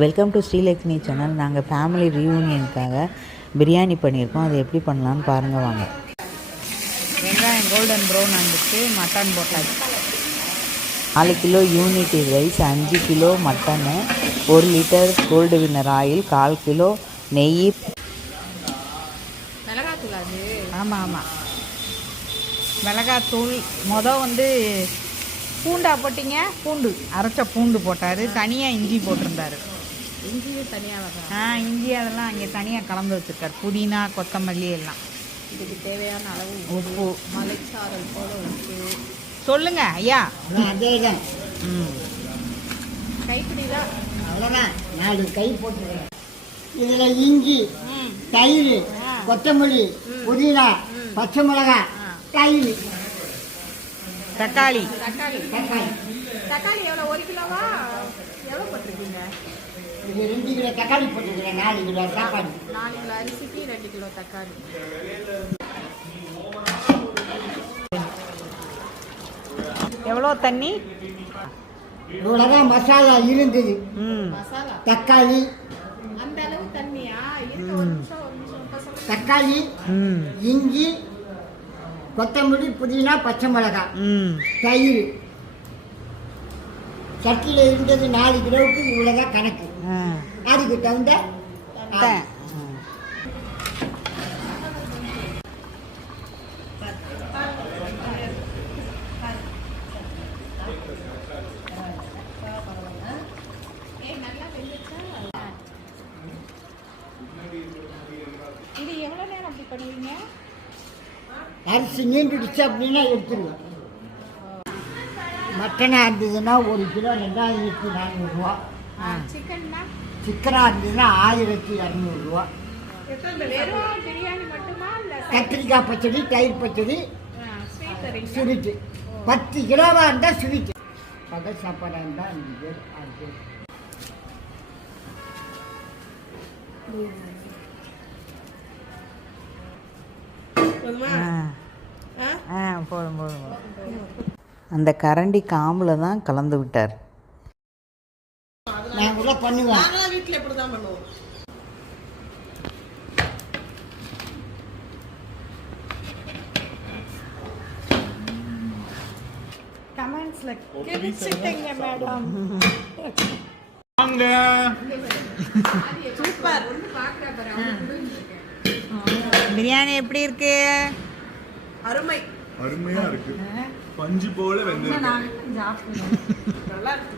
Welcome to Srilakshmi channel. நாங்கள் family ரீயூனியனுக்காக biryani பண்ணியிருக்கோம். அது எப்படி பண்ணலான்னு பாருங்கள் வாங்க. வெங்காயம் கோல்டன் ப்ரௌன் வந்துட்டு மட்டன் போட்டாச்சு. 4 kilo unity rice, 5 kilo mutton, 1 litre gold winner oil, 1/4 kilo நெய். மிளகாத்தூள் அது? ஆமாம். மிளகாத்தூள் வந்து பூண்டா போட்டிங்க. பூண்டு அரைச்ச பூண்டு போட்டார். தனியாக இஞ்சி போட்டிருந்தார். இஞ்சியும் தனியாக இஞ்சி அதெல்லாம் அங்கே தனியாக கலந்து வச்சுருக்கார். புதினா கொத்தமல்லி எல்லாம். இதுக்கு தேவையான அளவு உப்பு, மலைச்சாரல் போல உப்பு. சொல்லுங்க ஐயா. அதேதான். கைப்பிடிதான். அவ்வளோதான். 4 கை போட்டுக்கிறேன். இதில் இஞ்சி, தயிர், கொத்தமல்லி, புதினா, பச்சை மிளகாய், தயிர், தக்காளி. தக்காளி எவ்வளோ? 1 கிலோவா? எவ்வளோ போட்டிருக்கீங்க? இது 2 கிலோ தக்காளி போட்டுக்கிறேன். 4 கிலோ சாப்பாடு. 4 கிலோ அரிசிக்கு 2 கிலோ தக்காளி. எவ்வளோ தண்ணி? இவ்வளோதான் மசாலா இருந்தது. தக்காளி, அந்த அளவு தண்ணியா? தக்காளி, இஞ்சி, கொத்தமல்லி, புதினா, பச்சை மிளகாய், தயிர். சட்டியில் இருந்தது 4 கிலோவுக்கு இவ்வளோதான் கணக்கு. அதுக்கு தகுந்த இது எவ்வளோ நேரம் அப்படி பண்ணுவீங்க? அரிசி நீண்டுடுச்சு அப்படின்னா எடுத்துருவேன். மட்டனாக இருந்ததுன்னா 1 கிலோ 2400 ரூபா. சிக்கனாக இருந்ததுன்னா 1200 ரூபா. கத்திரிக்காய் பச்சடி, தயிர் பச்சடி, ஸ்வீட்டு. 10 கிலோவாக இருந்தால் ஸ்வீட்டு. பகல் சாப்பாடாக இருந்தால் 5 பேர் 6 பேர். போதும். அந்த கரண்டி காம்பில் தான் கலந்து விட்டார். நான் கூட பண்ணுவேன். வீட்டில் எப்படி தான் பண்ணுவோம். கமெண்ட்ஸ்ல கிழிச்சிட்டீங்க மேடம். சூப்பர். பிரியாணி எப்படி இருக்கு? அருமையா இருக்கு. பஞ்சு போல வெந்து நல்லா இருக்கு.